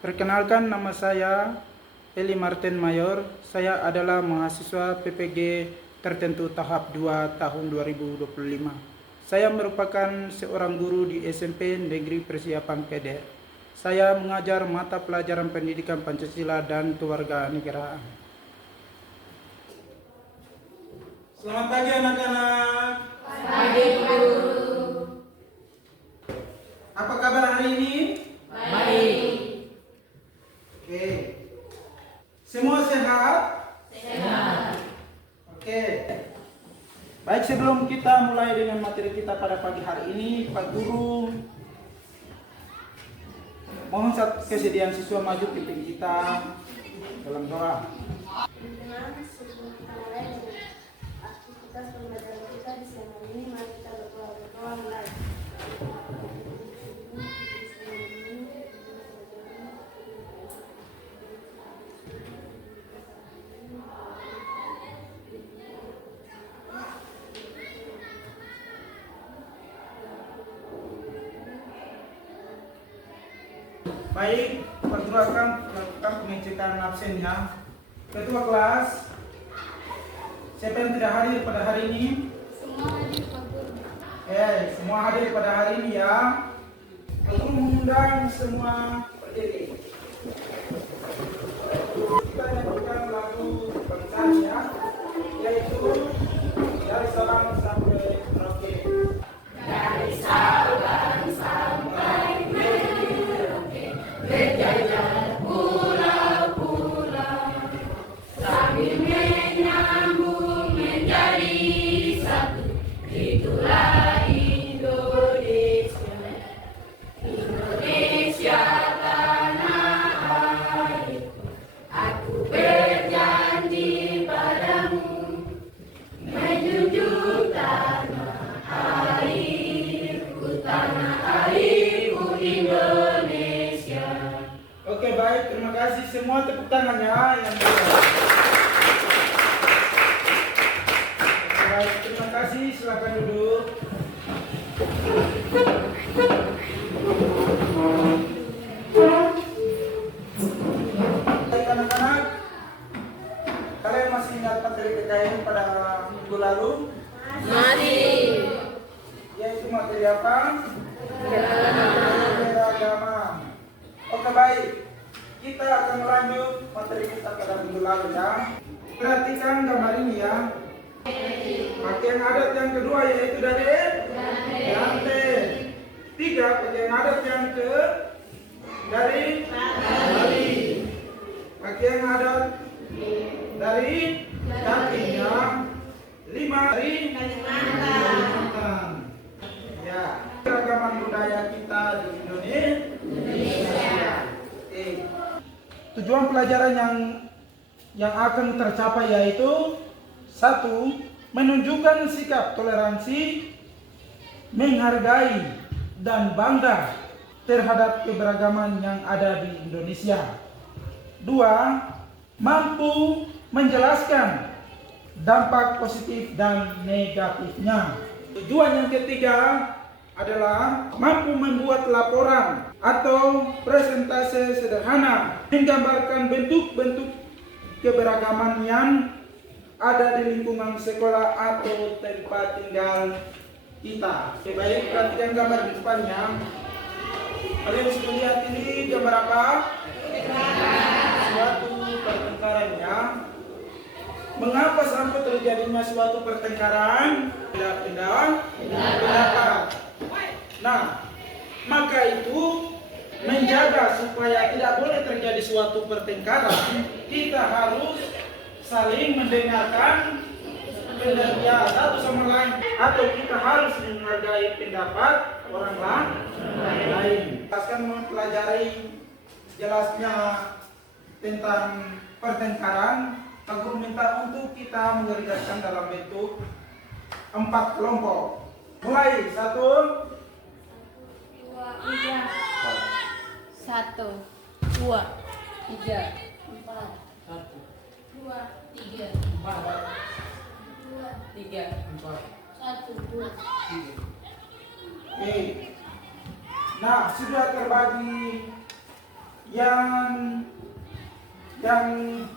Perkenalkan, nama saya Eli Martin Mayor. Saya adalah mahasiswa PPG tertentu tahap 2 tahun 2025. Saya merupakan seorang guru di SMP Negeri Persiapan Peder. Saya mengajar mata pelajaran pendidikan Pancasila dan Kewarganegaraan. Selamat pagi anak-anak. Pagi, Guru. Apa kabar hari ini? Baik. Oke. Semua sehat? Sehat. Oke. Baik, sebelum kita mulai dengan materi kita pada pagi hari ini, Pak Guru mohon kesediaan siswa maju pimpin kita dalam doa. Dengan sebelum kita mulai dengan aktivitas pembelajaran kita di siang ini, mari kita berdoa mulai. Baik, Pak Guru akan melakukan pengecekan absennya. Ketua kelas, siapa yang tidak hadir pada hari ini? Semua hadir, Pak Guru. Semua hadir pada hari ini ya. Pak Guru mengundang semua berdiri. Kita nyanyikan lagu kebangsaan ya, yaitu dari Sabang sampai Merauke. Dari Sabang sampai Merauke, berjajar pulau-pulau, sambil menyambung menjadi satu. Itulah Indonesia, Indonesia tanah air. Aku berjanji padamu, menjunjung tanah airku Indonesia. Oke, baik, terima kasih semua, tepuk tangannya yang baik. Baik, terima kasih, silakan duduk. Baik anak-anak, kalian masih ingat materi PKN pada minggu lalu? Mari. Yaitu materi apa? Beragama. Oke, baik. Kita akan melanjut materi kita pada minggu lalu ya. Perhatikan gambar ini ya. Pakaian adat yang kedua yaitu dari Ranten. 3, pakaian adat yang dari Bali. Pakaian adat dari Jatimnya. 5 dari Kalimantan. Ya, keragaman budaya kita di Indonesia. Tujuan pelajaran yang akan tercapai yaitu 1. Menunjukkan sikap toleransi, menghargai dan bangga terhadap keberagaman yang ada di Indonesia. 2. Mampu menjelaskan dampak positif dan negatifnya. Tujuan yang ketiga adalah mampu membuat laporan atau presentase sederhana menggambarkan bentuk-bentuk keberagaman yang ada di lingkungan sekolah atau tempat tinggal kita. Oke, baik, perhatikan gambar di depannya. Kalian bisa lihat ini gambar apa? Suatu pertengkaran ya. Mengapa sampai terjadinya suatu pertengkaran? Beda-beda pendapat. Nah, maka itu menjaga supaya tidak boleh terjadi suatu pertengkaran, kita harus saling mendengarkan pendapat satu sama lain, atau kita harus menghargai pendapat orang lain. Akan mempelajari jelasnya tentang pertengkaran. Aku minta untuk kita mengerjakan dalam bentuk 4 kelompok. Mulai 1, 2, 3, 1, 2, 3, 4, 2, 3, 1, 2. Oke. Nah, sudah terbagi yang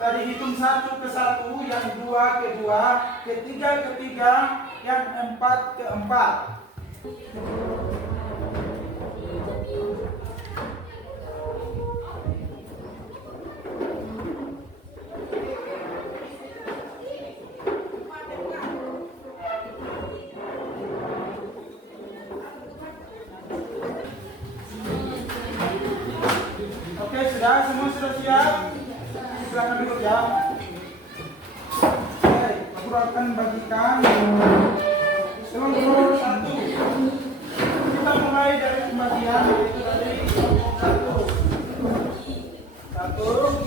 tadi hitung 1 ke 1, yang 2 ke 2, ketiga ke 3, yang 4 ke 4. Oke, semua sudah siap? Silakan duduk ya. Oke, aku akan bagikan seluruh 1. Kita mulai dari pembagian, yaitu tadi satu,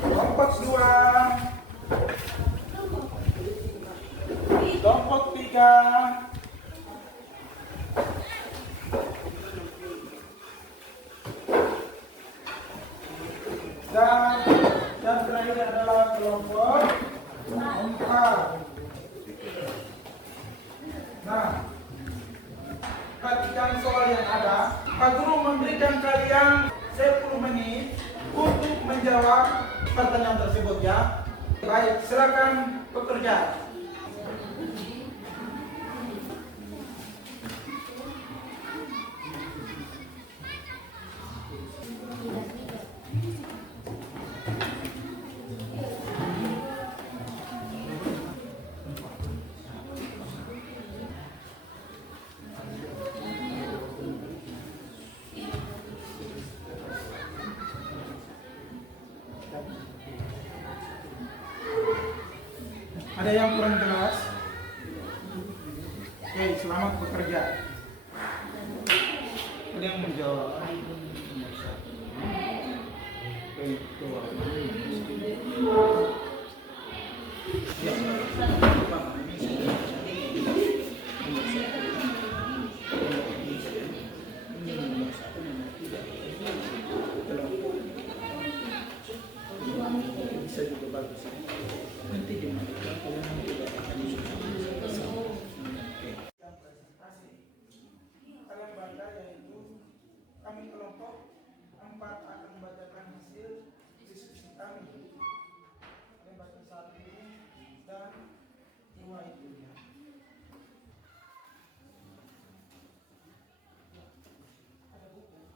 kelompok 2, kelompok 3, dan terakhir adalah kelompok 4. Nah, perhatikan soal yang ada. Pak Guru memberikan kalian 10 menit untuk menjawab pertanyaan tersebut ya. Baik, silakan bekerja. Ada yang kurang jelas? Oke, selamat bekerja. Ada yang menjawab? Bisa juga bagus. Nanti dimatikan kalau memang tidak akan presentasi. Kalian baca yaitu kami kelompok 4 akan membacakan hasil diskusi kami. Kalian baca 1 dan 2 itu ya. Ada buku.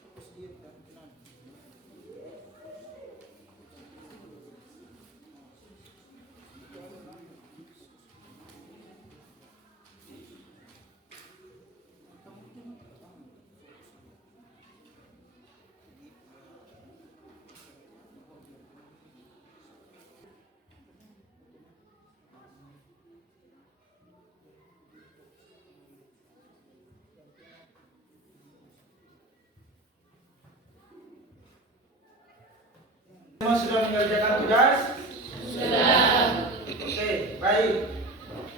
Terus dia dan kenal. Semua sudah mengerjakan tugas? Sudah. Oke, baik.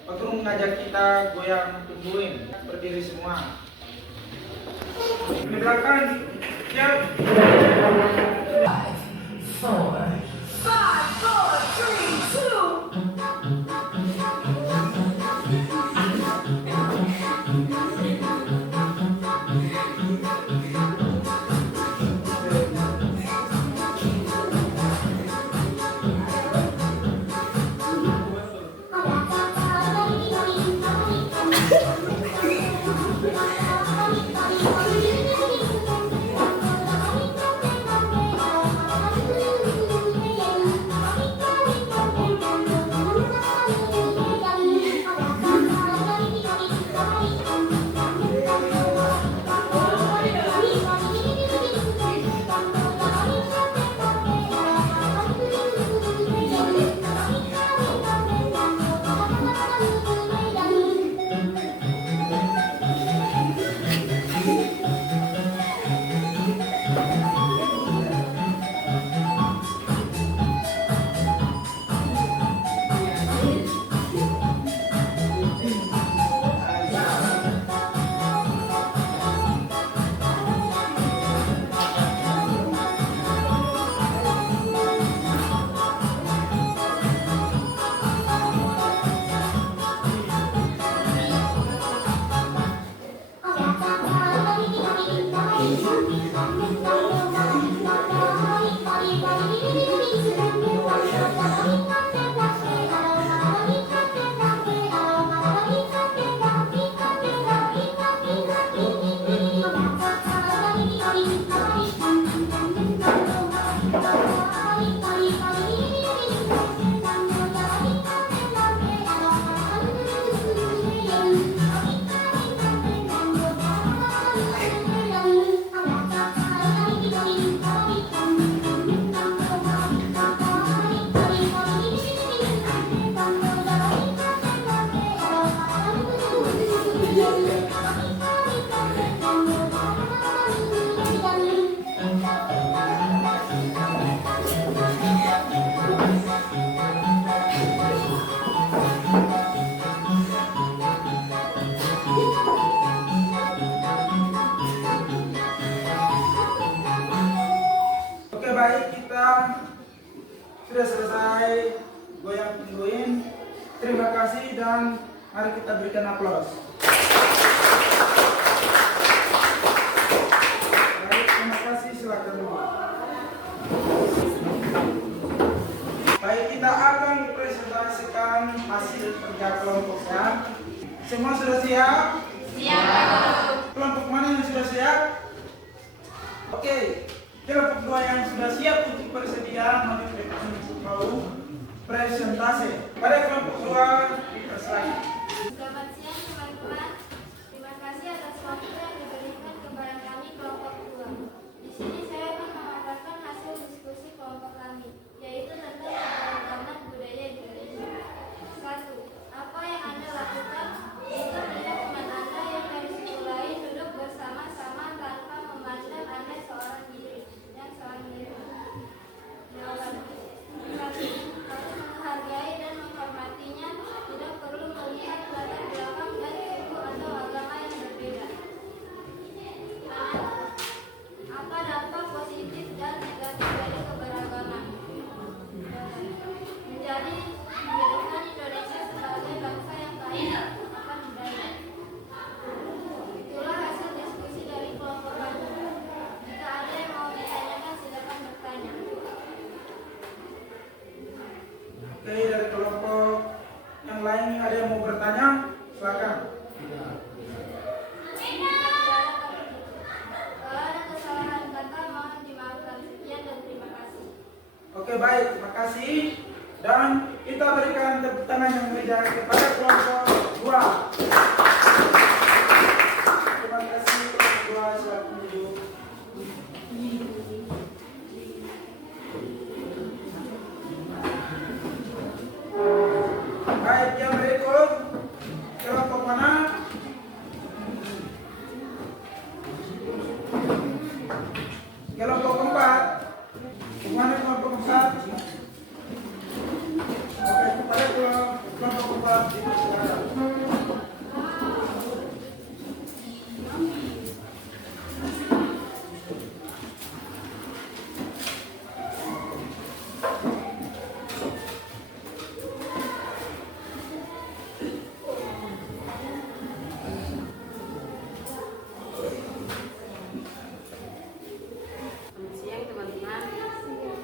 Pak Guru mengajak kita goyang tungguin. Berdiri semua. Di belakang, siap. 5, 4, 3, 2, 1. Oke, baik, kita sudah selesai goyang pinguin. Terima kasih dan mari kita berikan aplaus. Baik, terima kasih, silakan. Baik, kita akan presentasikan hasil kerja kelompoknya. Semua sudah siap? Siap. Kelompok mana yang sudah siap? Oke, kelompok dua yang sudah siap untuk bersedia mari kita mau presentasi. Pada kelompok dua dipersilakan. Selamat siang teman-teman. Terima kasih atas waktu yang diberikan kepada kami kelompok 2. Di sini saya akan memaparkan hasil diskusi kelompok kami, yaitu tentang keberagaman budaya Indonesia. 1. Apa yang Anda lakukan jika melihat teman Anda yang dari suku lain duduk bersama-sama tanpa memandang Anda seorang diri? Jawaban. 1. Harus menghargai dan menghormatinya, tidak perlu melihat latar belakang dan suku atau agama yang berbeda. Apa dampak positif dan negatif dari keberagaman? Menjadikan Indonesia sebagai bangsa yang kaya akan budaya. Itulah hasil diskusi dari kelompok kami. Jika ada yang mau ditanyakan, silakan bertanya. Oke, dari kelompok yang lain ada yang mau bertanya? Silakan. Kalau ada kesalahan kata, mohon dimaafkan. Sekian dan terima kasih. Oke, baik, terima kasih. Dan kita berikan tepuk tangan yang meriah kepada kelompok 2. Terima kasih kelompok 2, silakan duduk. Baik, yang berikut kelompok mana? Kelompok keempat. Mana kelompok keempat? Oke, kepada kelompok keempat dipersilakan. Selamat siang teman-teman.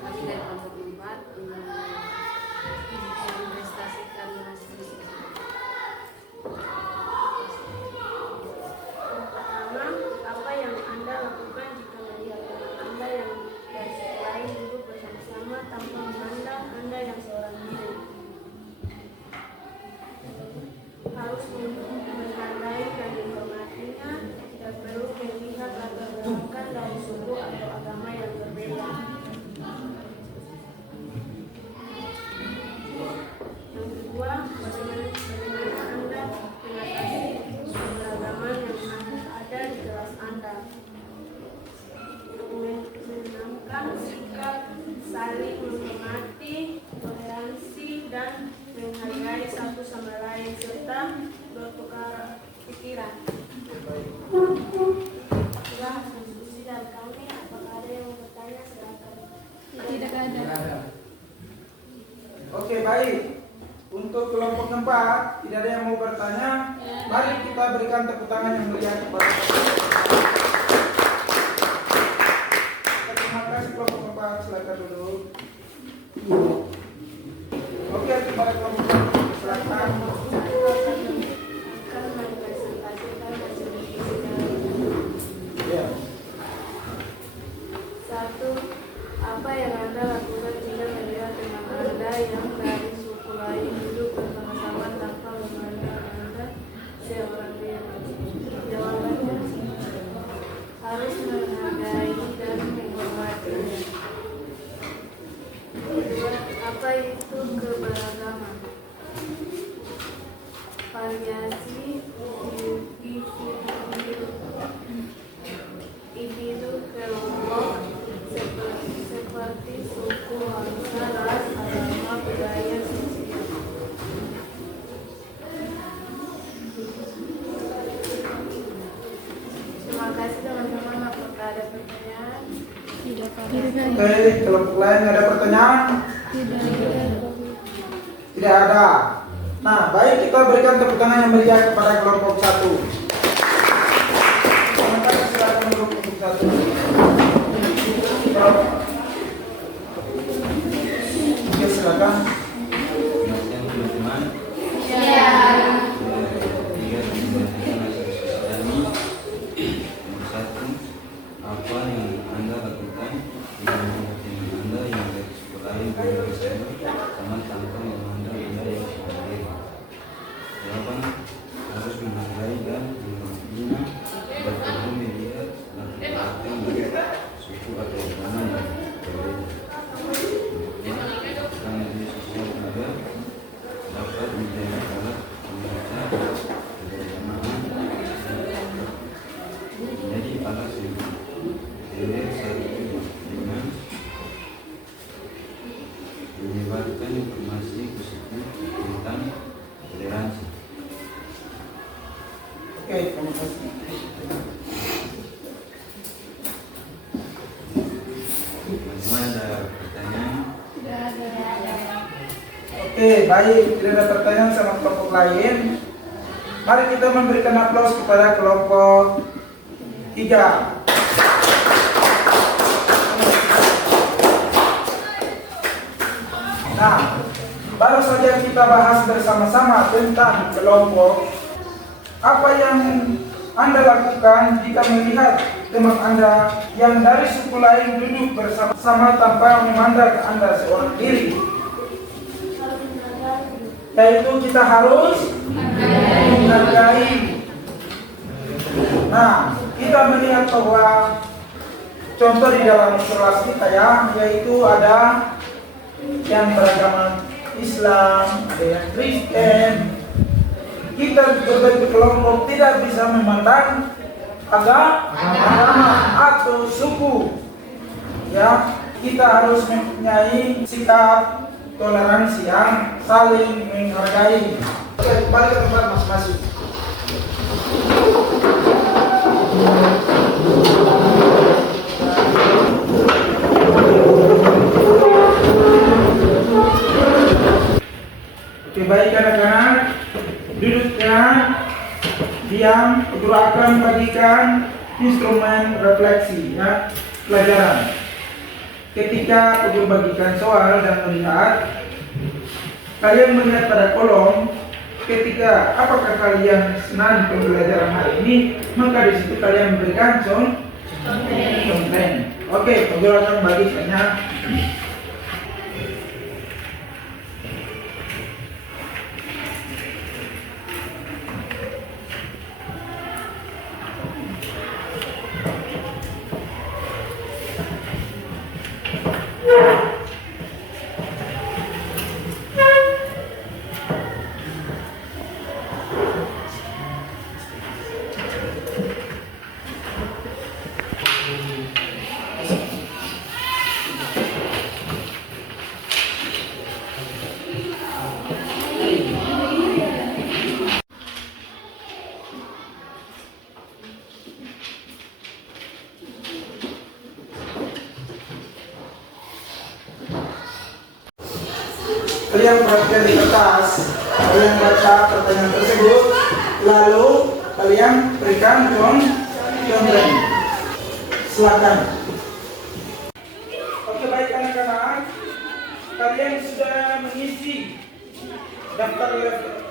Kami dari kelompok 4 menginvestasikan hasil diskusi. Pertama, apa yang Anda lakukan jika melihat teman Anda yang dari suku lain duduk bersama-sama tanpa memandang Anda yang seorang diri? Harus menghargai dan menghormatinya, tidak perlu melihat latar belakang dari suku atau agama yang berbeda. Yang kedua, bagaimana Anda mengatasi keberagaman yang ada di kelas Anda? Menanamkan sikap saling menghormati, toleransi, dan menghargai satu sama lain serta bertukar pikiran. Itulah diskusi dari kami. Apakah ada yang mau bertanya? Silakan. Tidak ada. Oke, baik. Untuk kelompok keempat, tidak ada yang mau bertanya. Mari kita berikan tepuk tangan yang meriah kepada kasih teman-teman. Apakah ada pertanyaan? Oke, kelompok lain ada pertanyaan? Tidak ada. Nah, baik, kita berikan tepuk tangan yang meriah kepada kelompok 1. Silakan kelompok 1. Oke, silakan. Yang teman-teman. Ya. Satu, apa yang Anda lakukan dengan Anda yang dari sekolah yang sama tanpa yang Anda yang sekolah. Jawaban harus menghargai dan menghina bertemu melihat laki-laki suku atau agama yang berbeda. Karena di sosial juga dapat menjadi alat pemerintah keberagamaan menjadi alat yang satu dengan menyebarkan informasi positif tentang toleransi. Oke, terima kasih. Teman-teman ada pertanyaan? Oke, baik. Tidak ada pertanyaan sama kelompok lain. Mari kita memberikan aplaus kepada kelompok 3. Nah, baru saja kita bahas bersama-sama tentang kelompok. Apa yang Anda lakukan jika melihat teman Anda yang dari suku lain duduk bersama-sama tanpa memandang Anda seorang diri? Yaitu kita harus menghargai. Nah, kita melihat bahwa contoh di dalam kelas kita ya, yaitu ada yang beragama Islam, ada yang Kristen. Kita berbagai kelompok tidak bisa memandang agama atau suku. Ya, kita harus mempunyai sikap toleransi yang saling menghargai. Oke, kembali ke tempat masing-masing. Oke, baik anak-anak, duduknya diam. Guru akan bagikan instrumen refleksi ya, pelajaran. Ketika guru bagikan soal dan melihat, kalian melihat pada kolom. Ketika apakah kalian senang pembelajaran hari ini, maka di situ kalian memberikan contoh. Oke, guru akan bagikannya. Kalian perhatikan di kertas, kalian baca pertanyaan tersebut, lalu kalian berikan contoh. Silakan. Oke, baik anak-anak, kalian sudah mengisi daftar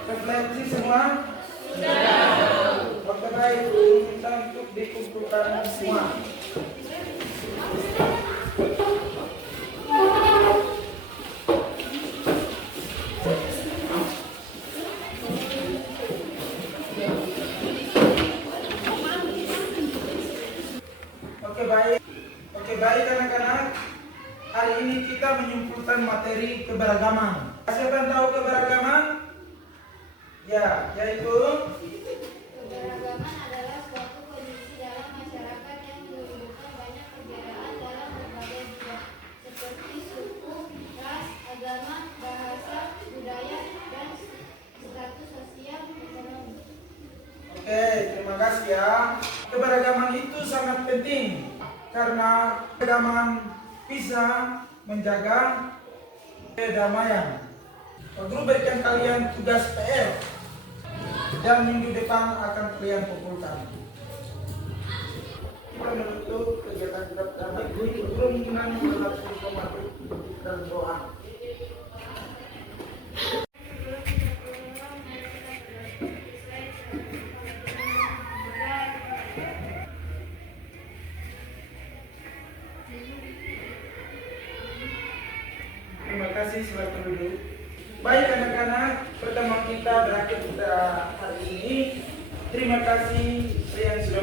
refleksi semua? Sudah. Oke, baik, minta untuk dikumpulkan semua. Oke, baik anak-anak. Hari ini kita menyimpulkan materi keberagaman. Siapa yang tahu keberagaman? Ya, yaitu Keberagaman adalah suatu kondisi dalam masyarakat yang menunjukkan banyak perbedaan dalam berbagai bidang, seperti suku, ras, agama, bahasa, budaya, dan status sosial ekonomi. Oke, terima kasih ya. Keberagaman itu sangat penting karena keberagaman bisa menjaga kedamaian. Pak Guru berikan kalian tugas PR dan minggu depan akan kalian kumpulkan. Kita menutup kegiatan kita pertama ini kerumunan berlangsung kemarin dan doa. Terima kasih, silakan duduk. Baik anak-anak, pertemuan kita berakhir hari ini. Terima kasih yang sudah